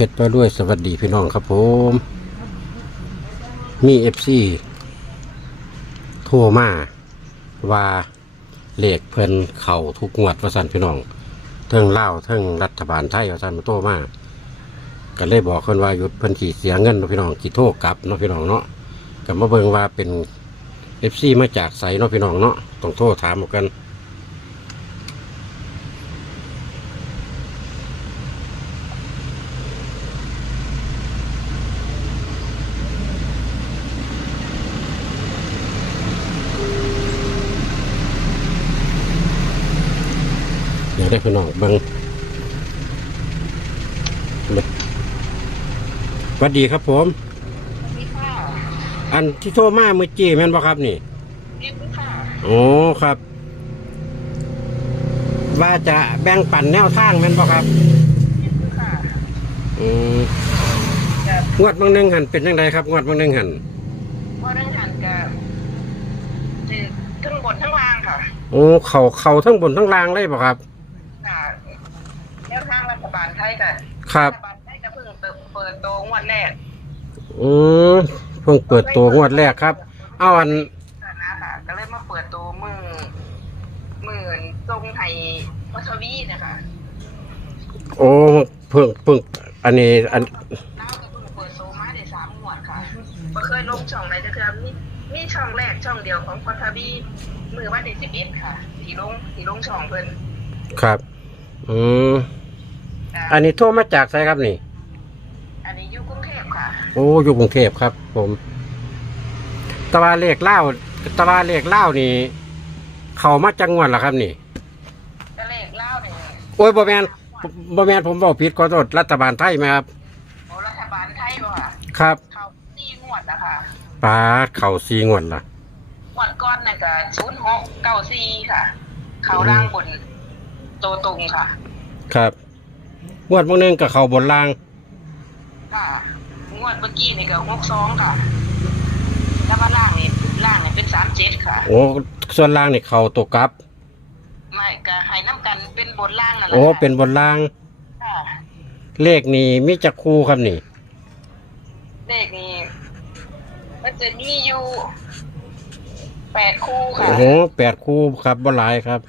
เพชรมาด้วยสวัสดีพี่น้องครับผม มีเอฟซีโทรมาว่าเลขเพิ่นเข่าทุกงวดว่าสันพี่น้องเทิงเล่าเทิงรัฐบาลไทยว่าสันมาโทรมาก็เลยบอกคนว่าหยุดเพิ่นขี่เสียเงินเนาะพี่น้องขี่โทษกลับเนาะพี่น้องเนาะก็มาเบิ่งว่าเป็นเอฟซีมาจากไสเนาะพี่น้องเนาะต้องโทรถามกัน เดี๋ยวได้ พี่น้องเบังสวัสดีครับผมนี่ค่ะอันที่โทรมาเมื่อกี้แม่นบ่ครับนี่นี่ค่ะโอ้ครับ ว่าจะแบ่งปันแนวทางแม่นบ่ครับนี่ค่ะอืมจะงวดบางหนึงหันเป็นยังไงครับงวดบางหนึงหันพอเรื่องหันกับคือทั้งบนทั้งล่างค่ะ โอ้เขาเขาทั้งบนทั้งล่างเลยบ่ครับอ่า แนวทางรัฐบาลไทยค่ะครับรัฐบาลไทยก็เพิ่งเปิดโตงวดแรกอืมเพิ่งเปิดตัวงวดแรกครับ เอาอันนะค่ะก็เลยมาเปิดโตมือหมื่นทรงไทยวัชวีนะคะโอ้เพิ่งเพิ่งอันนี้อันเล่าก็เพิ่งเปิดโตมาได้สามงวดค่ะบ่เคยลงช่องไหนจะคือมีมีช่องแรกช่องเดียวของวัชวีมือวันที่สิบเอ็ดค่ะที่ลงที่ลงช่องเพิ่น ครับ อืม อ่าอันนี้โทรมาจากไสครับนี่ อันนี้อยู่กรุงเทพค่ะ โอ้อยู่กรุงเทพครับ ผมตะวันเลขเล่าวตะวันเลขเล่าวนี่ เขามาจังหวัดเหรอครับนี่ก็เลขเล่าเนี่ยโอ้ยบ่แมนบ่แมนผมบอกผิดขอโทษรัฐบาลไทยไหมครับโอ้รัฐบาลไทยบ่ค่ะ ครับเขาตีงวดนะคะปลาเข่าซีงวดล่ะ งวดก้อนน่ะก็ศูนย์หกเก้าสี่ค่ะ เขาล่างบน โตวตรงค่ะ ครับ งวดบางหนึงกับเขาบนล่าง ค่ะงวดเมื่อกี้นี่ก็หกสองค่ะแล้วว่าล่างนี่ล่างนี่เป็นสามเจ็ดค่ะ โอ้ส่วนล่างนี่เขาตกกลับไม่ก็ให้น้ำกันเป็นบนล่างนั่นแหละโอ้ค่ะเป็นบนล่าง ค่ะเลขนี่มีจักคู่ครับนี่ เลขนี้มันจะมีอยู่แปดคู่ค่ะ โอ้โหแปดคู่ครับบ่หลายครับ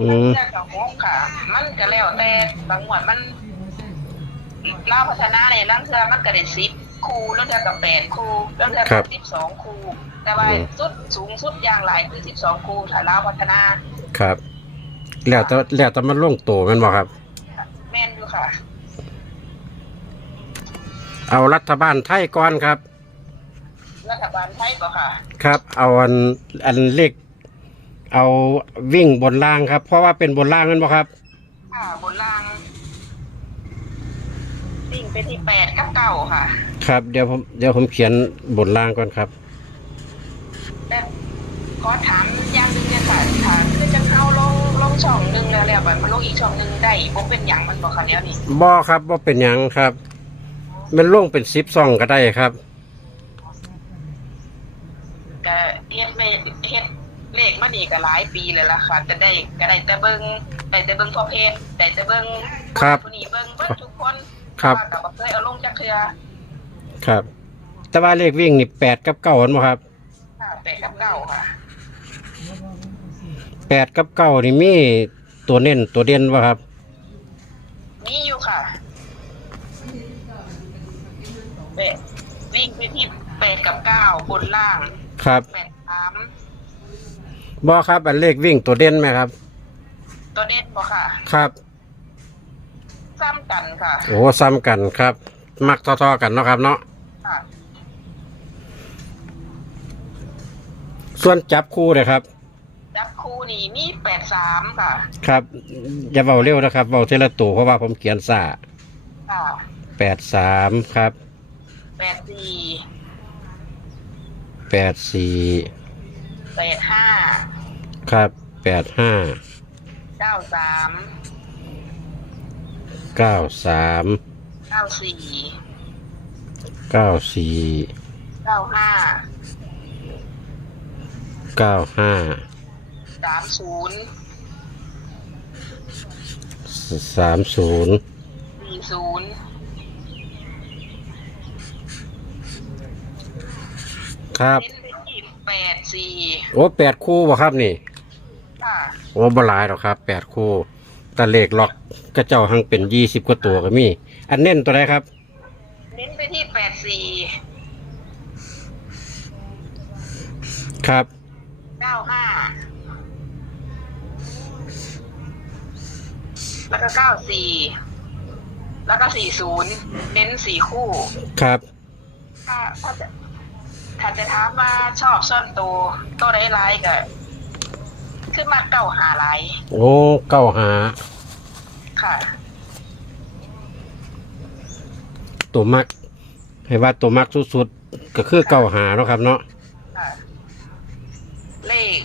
อืมมันก็หกค่ะ มันก็แล้วแต่บางวันมันเล่าวพัฒนาในร่างเทือมันก็ได้สิบคูแล้วเทือกับแปดคูแล้วเทือครักับบสิบสองคูแต่ว่าอืมสุดสูงสุดอย่างไรคือสิบสองคูถ้าเล่าวพัฒนา ครับ แล้วแต่แล้วแต่มันลงตัวแมันบ่ครับ แม่นอยู่ค่ะ เอารัฐบาลไทยก่อนครับรัฐบาลไทยบ่ค่ะ ครับ เอาอันอันเลข เอาวิ่งบนล่างครับ เพราะว่าเป็นบนล่างนั่นบ่ครับ ค่ะบนล่างสิ่งไปที่แปดกับเก้าค่ะ ครับ เดี๋ยวผมเดี๋ยวผมเขียนบนล่างก่อนครับ แต่ขอถามอย่างหนึงเนี่ยค่ะถามคือจะเข้าลงลงช่องหนึงแล้วแล้วแบบมันลงอีกช่องหนึงได้บ่เป็นหยังมันบ่ค่ะเดี๋ยวนี้บ่ครับบ่เป็นหยังครับ มันลงเป็นซิปซองก็ได้ครับ ก็เฮ็ดไม่เฮ็ด เลขมานี่ก็หลายปีแล้วล่ะค่ะจะได้ก็ได้แต่เบิ่งได้แต่เบิ่งพอเพจได้แต่เบิ่งครับผู้นี้เบิ่งเบิ่งทุกคนครับแต่ว่าก็บ่เคยเอาลงจักเทื่อครับ แต่ว่าเลขวิ่งนี่แปดกับเก้าอันบ่ครับค่ะแปดกับเก้าค่ะแปดกับเก้านี่มีตัวเน้นตัวเด่นบ่ครับ มีอยู่ค่ะแปดวิ่งไปที่แปดกับเก้าบนล่างครับแปดสาม บ่ครับ อันเลขวิ่งตัวเด่นไหมครับ ตัวเด็ดบ่ค่ะ ครับ ซ้ำกันค่ะ โอ้ซ้ำกันครับ มักท่อๆกันเนาะครับเนาะค่ะ ส่วนจับคู่เลยครับ ดับคู่นี่มีแปดสามค่ะ ครับ อย่าเบาเร็วนะครับเบาเทละตัวเพราะว่าผมเขียนซ่าค่ะแปดสามครับแปดสี่แปดสี่ แปดห้าครับแปดห้าเก้าสามเก้าสามเก้าสี่เก้าสี่เก้าห้าเก้าห้าสามศูนย์สามศูนย์สี่ศูนย์ครับ สี่โอ้แปดคู่บ่ครับนี่ ค่ะโอ้บ่หลายหรอกครับแปดคู่แต่เลขล็อกกระเจ้าหังเป็นยี่สิบกว่าตัวก็มี อันเน้นตัวใดครับ เน้นไปที่แปดสี่ครับ เก้าห้าแล้วก็เก้าสี่แล้วก็สี่ศูนย์เน้นสี่คู่ ครับ ถ้าถ้าจะ ถ้าจะถามว่าชอบซ่อนตัวตัวไร้ไลายก็ขึ้นมาเก้าหาไลายโอ้เก้าหาค่ะตัวมัก ให้ว่าตัวมักสุดๆก็คือเก้าหาเนาะครับ เนาะค่ะเลข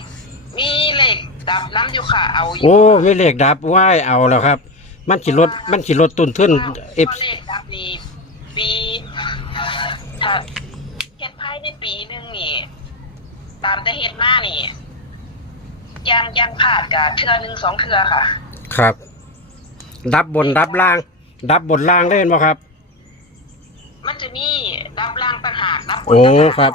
มีเลขดับน้ำอยู่ค่ะเอาอยู่โอ้ไม่เลขดับไหวเอาแล้วครับ มันสิลดมันสิลดต้นทุนเอฟ พราะเลขดับนี่ปีถ้าเฮ็ดภายในปีหนึงนี่ ตามแต่เฮ็ดมานี่ยังยังพลาดกับเทือหนึ่งสองเทือค่ะ ครับ ดับบนดับล่าง ดับบนล่างได้เห็นบ่ครับ มันจะมีดับล่างต่างหากดับบนโอ้ต่างหากครับ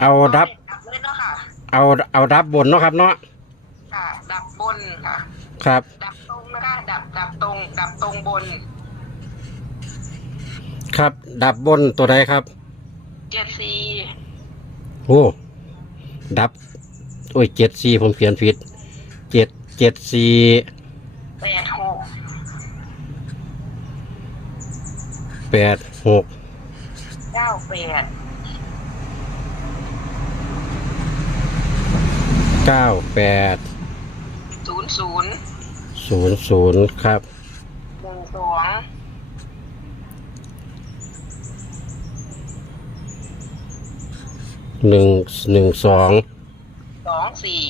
เอาดับ ดับเลยเนาะค่ะเอาเอาดับบนเนาะครับเนาะค่ะ ดับบนค่ะ ครับ ดับตรงนะคะดับดับตรง ดับตรงบน ครับ ดับบนตัวใดครับ เจ็ดสี่โอ้ดับ โอ้ยเจ็ดสี่ผมเขียนผิดเจ็ดเจ็ดสี่แปดหกแปดหกเก้าแปดเก้าแปดศูนย์ศูนย์ศูนย์ศูนย์ครับหนึ่งสอง หนึ่งหนึ่งสองสองสี่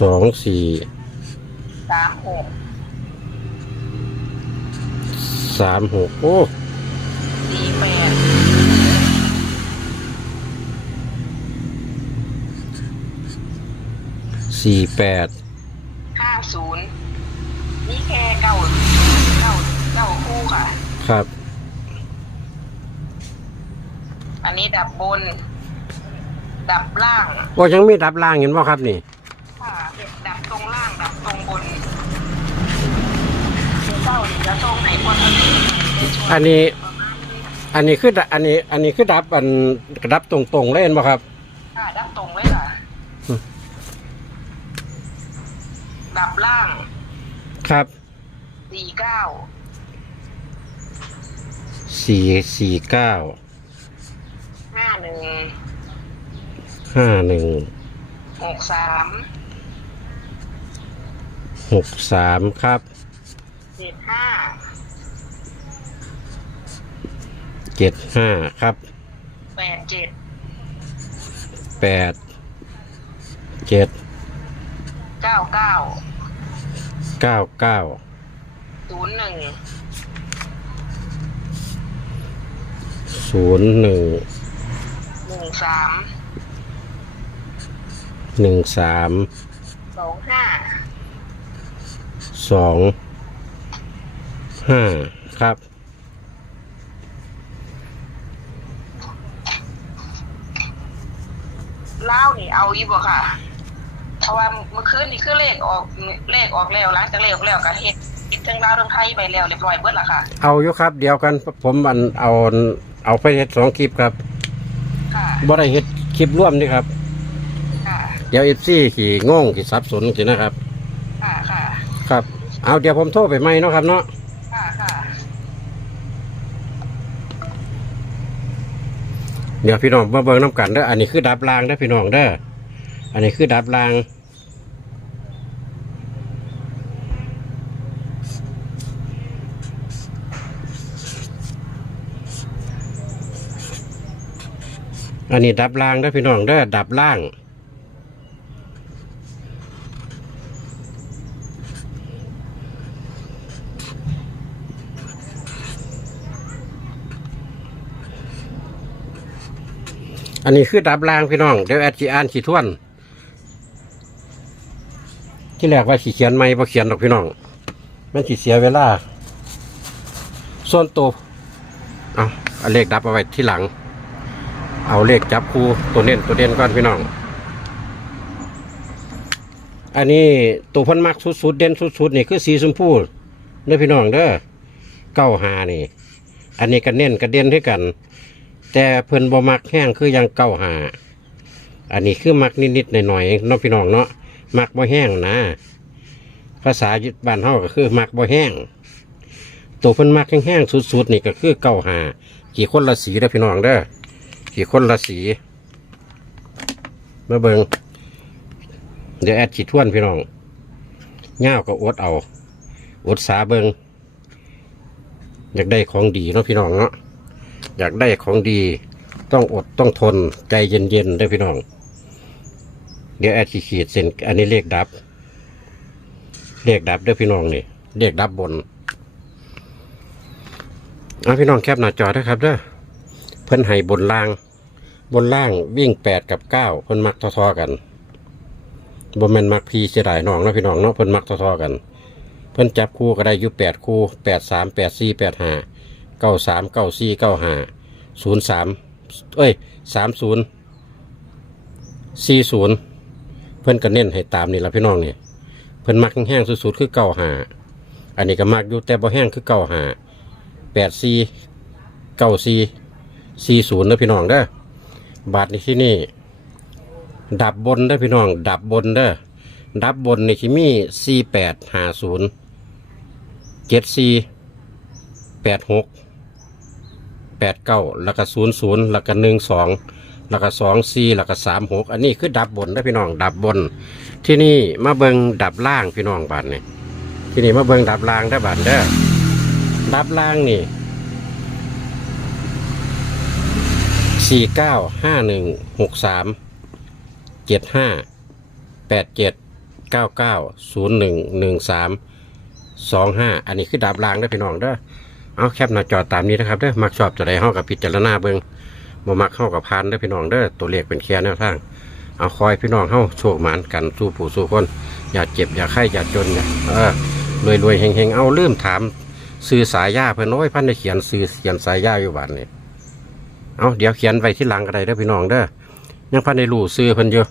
สองสี่สามหกสามหกโอ้สี่แปดสี่แปดห้าศูนย์นี่แค่เก้าเก้าเก้าคู่ค่ะ ครับ อันนี้ดับบน ดับล่างโอ้ยังมีดับล่างเห็นบ่ครับนี่ ค่ะดับตรงล่าง ดับตรงบนเจ้านี่จะตรงไหนบนอันนี้อันนี้ ประมาณนี้อันนี้คือดอันนี้ อันนี้คือดับอันดับตรงๆเลยเห็นบ่ครับ ค่ะดับตรงเลยค่ะอืม ดับล่าง ครับสี่เก้าสี่สี่เก้า ห้าหนึ่งห้าหนึ่งหกสามหกสามครับเจ็ดห้าเจ็ดห้าครับแปดเจ็ดแปดเจ็ดเก้าเก้าเก้าเก้าศูนย์หนึ่งศูนย์หนึ่ง หนึ่งสามหนึ่งสามสองห้าสองห้าครับ เล่าวนี่เอาอีบ่ค่ะ เพราะว่าเมื่อคืนนี่คือเลขออกเลขออกแล้วหลังจากเลขออกแล้วก็เฮ็ดเฮ็ดทั้งลาวทั้งไทยไปแล้วเรียบร้อยเบิดละค่ะ เอาอยู่ครับ เดียวกันผมอันเอาเอาไปเฮ็ดสองคลิปครับค่ะ บ่ได้เฮ็ดคลิปร่วมนี่ครับ ค่ะเดี๋ยวเอฟซีขี่งงขี่สับสนสินะครับ ค่ะค่ะครับ เอาเดี๋ยวผมโทรไปใหม่เนาะครับเนาะ ค่ะค่ะเดี๋ยวพี่น้องมาเบิ่งน้ำกันเด้ออันนี้คือดับรางเด้อพี่น้องเด้อ อันนี้คือดับราง อันนี้ดับล่างเด้พี่น้องเด้ดับล่าง อันนี้คือดับล่างพี่น้องเดี๋ยวแอดจีอานขีท่วน ที่แรกว่าขีเขียนไม่พอเขียนหรอกพี่น้อง มันขีเสียเวลา ส่วนตัวเอาเอาเลขดับเอาไว้ที่หลัง เอาเลขจับคู่ตัวเน้นตัวเด่นก่อนพี่น้อง อันนี้ตัวพันมักสุดๆเด่นสุดๆนี่คือสีชมพูเด้อพี่น้องเด้อเก้าหานี่ อันนี้ก็เน้นก็เด่นด้วยกัน แต่เพิ่นบ่มักแห้งคือยังเก้าหาอันนี้คือมักนิดๆหน่อยๆเนาะพี่น้องเนาะมักบ่แห้งนะ ภาษายึดบ้านเฮาก็คือมักบ่แห้งตัวเพิ่นมักแห้งๆสุดๆนี่ก็คือเก้าหากี่คนละสีเด้อพี่น้องเด้อ กี่คนละสี มาเบิงเดี๋ยวแอดขีดท่วนพี่น้องเง่าวก็อดเอาอดสาเบิงอยากได้ของดีเนาะพี่น้องเนาะอยากได้ของดี ต้องอดต้องทนใจเย็นๆเด้อพี่น้อง เดี๋ยวแอดขีดขีดเส้นอันนี้เลขดับ เลขดับเด้อพี่น้องนี่เลขดับบนเอาพี่น้องแคปหน้าจอนะครับเด้อเพิ่นให้บนล่าง บนล่างวิ่งแปดกับเก้าเพิ่นมักทอๆกันบ่แม่นมักพีเสียดายน้องเนาะพี่น้องเนาะเพิ่นมักทอๆกัน เพิ่นจับคู่ก็ได้อยู่แปดคู่แปดสามแปดสี่แปดห้าเก้าสามเก้าสี่เก้าห้าศูนย์สามเอ้ยสามศูนย์สี่ศูนย์เพิ่นก็เน้นให้ตามนี่ละพี่น้องเนี่ยเพิ่นมักแห้งสุดๆคือเก้าห้าอันนี้ก็มักอยู่แต่บ่แห้งคือเก้าห้าแปดสี่เก้าสี่สี่ศูนย์นะพี่น้องเด้อ บาทในที่นี่ ดับบนได้พี่น้อง ดับบนเด้อดับบนในที่มีสี่แปดห้าศูนย์เจ็ดสี่แปดหกแปดเก้าแล้วก็ศูนย์ศูนย์แล้วก็หนึ่งสองแล้วก็สองสี่แล้วก็สามหกอันนี้คือดับบนได้พี่น้อง ดับบน ที่นี่มาเบิงดับล่างพี่น้องบาทนี่ที่นี่มาเบิงดับล่างได้บาทเด้อดับล่างนี่ สี่เก้าห้าหนึ่งหกสามเจ็ดห้าแปดเจ็ดเก้าเก้าศูนย์หนึ่งหนึ่งสามสองห้าอันนี้คือดับลางได้พี่น้องเด้อเอาแคปหน้าจอตามนี้นะครับเด้อมักชอบจะได้ห้องกับพิจารณาเบิงบ่มักเข้ากับพานได้พี่น้องเด้อตัวเลขเป็นแค่แนวทางเอาคอยพี่น้องเข้าโชคหมานกันสู้ผู้สู้คน อย่าเจ็บอย่าไข้อย่าจนอย่าเออรวยรวยเฮงเฮงเอาลืมถามซื้อสายยาเพิ่อนโอ้ยพันได้เขียนซื้อเขียนสายยาอยู่บ้านนี่ เอาเดี๋ยวเขียนไว้ที่หลังก็ได้เด้อพี่น้องเด้อยังพันในรูซื้อเพิ่นอยู่